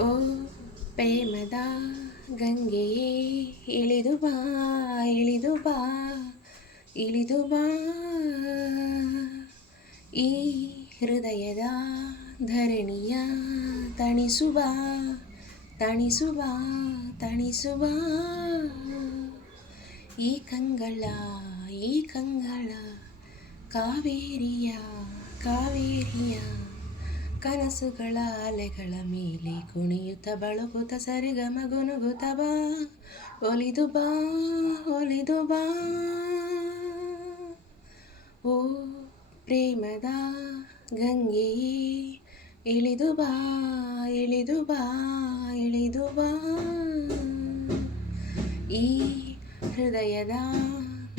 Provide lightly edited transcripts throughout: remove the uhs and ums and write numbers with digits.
ಓ ಪ್ರೇಮದ ಗಂಗೆಯೇ ಇಳಿದು ಬಾ ಇಳಿದು ಬಾ ಇಳಿದು ಬಾ ಈ ಹೃದಯದ ಧರಣಿಯ ತಣಿಸುವ ತಣಿಸುವ ತಣಿಸುವ ಈ ಕಂಗಳ ಕಾವೇರಿಯ ಕಾವೇರಿಯ ಕನಸುಗಳ ಅಲೆಗಳ ಮೇಲೆ ಕುಣಿಯುತ್ತ ಬಳುಕುತ್ತ ಸರಿಗಮ ಗುನುಗುತ್ತ ಬಾ ಒಲಿದು ಬಾ ಒಲಿದು ಬಾ ಓ ಪ್ರೇಮದ ಗಂಗೆಯೇ ಇಳಿದು ಬಾ ಇಳಿದು ಬಾ ಇಳಿದು ಬಾ ಈ ಹೃದಯದ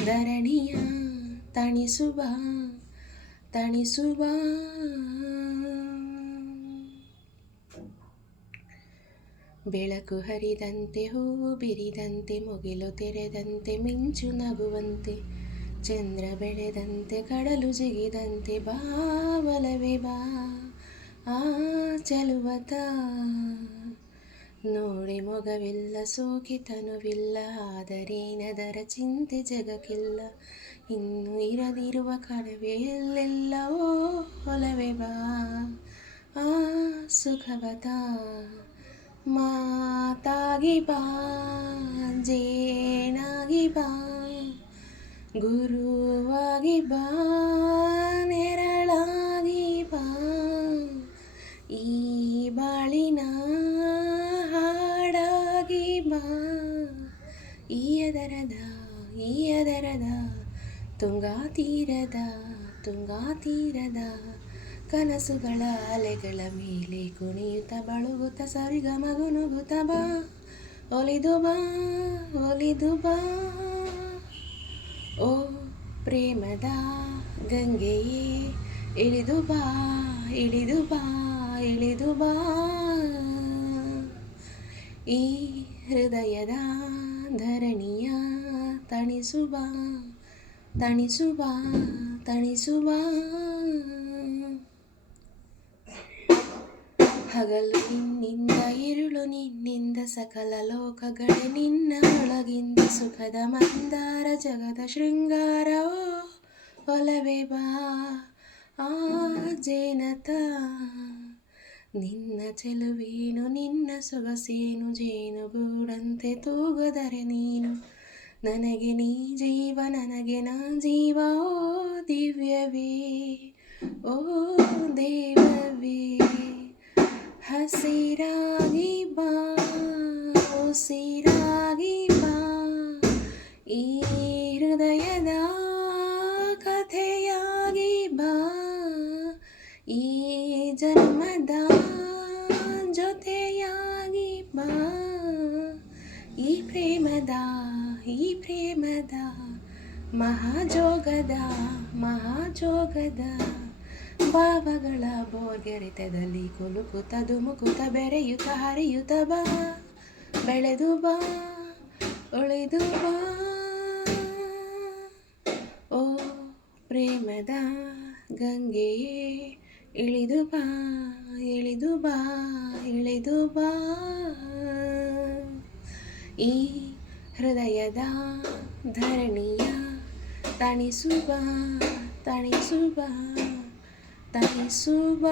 ಧರಣಿಯ ತಣಿಸುವ ತಣಿಸುವ ಬೆಳಕು ಹರಿದಂತೆ ಹೂವು ಬಿರಿದಂತೆ ಮುಗಿಲು ತೆರೆದಂತೆ ಮಿಂಚು ನಗುವಂತೆ ಚಂದ್ರ ಬೆಳೆದಂತೆ ಕಡಲು ಜಿಗಿದಂತೆ ಬಾವಲವೇ ಬಾ ಆ ಚಲುವತ ನೋಡಿ ಮೊಗವಿಲ್ಲ ಸೋಕಿತನುವಿಲ್ಲ ಆದರೇನದರ ಚಿಂತೆ ಜಗಕ್ಕಿಲ್ಲ ಇನ್ನು ಇರದಿರುವ ಕಡವೆ ಎಲ್ಲೆಲ್ಲ ಓ ಹೊಲವೇ ಬಾ ಆ ಸುಖವತ ಮಾತಾಗಿ ಬಾ ಜೇನಾಗಿ ಬಾ ಗುರುವಾಗಿ ಬಾ ನೆರಳಾಗಿ ಬಾ ಈ ಬಾಳಿನ ಹಾಡಾಗಿ ಬಾ ಈ ಎದರದ ತುಂಗಾ ತೀರದ ಕನಸುಗಳ ಅಲೆಗಳ ಮೇಲೆ ಕುಣಿಯುತ್ತ ಬಳುಗುತ್ತ ಸರಿಗಮ ಗುನುಗುತ್ತ ಬಾ ಒಲಿದು ಬಾ ಒಲಿದು ಬಾ ಓ ಪ್ರೇಮದ ಗಂಗೆಯೇ ಇಳಿದು ಬಾ ಇಳಿದು ಬಾ ಇಳಿದು ಬಾ ಈ ಹೃದಯದ ಧರಣಿಯ ತಣಿಸುವ ತಣಿಸುವ ತಣಿಸುವ ಹಗಲು ನಿನ್ನಿಂದ ഇരുಳು ನಿನ್ನಿಂದ ಸಕಲ ಲೋಕಗಳೇ ನಿನ್ನ ಒಳಗಿಂದ ಸುಖದ ಮಂದಾರ ಜಗದ ಶೃಂಗಾರ ಒಲವೇ ಬಾ ಆ ಜೇನತ ನಿನ್ನ ಚೆಲುವೇನು ನಿನ್ನ ಸೊಗಸೇನು ಜೇನುಗೂಡಂತೆ ತೂಗದರೆ ನೀನು ನನಗೆ ನೀ ಜೀವ ನನಗೆ ನಾ ಜೀವ ಓ ದಿವ್ಯವೇ ಓ ದೇವವೇ ಹಸಿರಾಗಿ ಬಾ ಉಸಿರಾಗಿ ಬಾ ಈ ಹೃದಯದ ಕಥೆಯಾಗಿ ಬಾ ಈ ಜನ್ಮದ ಜೊತೆಯಾಗಿ ಬಾ ಈ ಪ್ರೇಮದ ಮಹಾಜೋಗದ ಭಾವಗಳ ಬೋರ್ಗೆರೆತದಲ್ಲಿ ಕುಲುಕುತ್ತ ಧುಮುಕುತ್ತ ಬೆರೆಯುತ್ತ ಹರಿಯುತ್ತ ಬಾ ಬೆಳೆದು ಬಾ ಉಳಿದು ಬಾ ಓ ಪ್ರೇಮದ ಗಂಗೆಯೇ ಇಳಿದು ಬಾ ಇಳಿದು ಬಾ ಇಳಿದು ಬಾ ಈ ಹೃದಯದ ಧರಣಿಯ ತಣಿಸುವ ತಣಿಸುವ ತಣಿಸುವ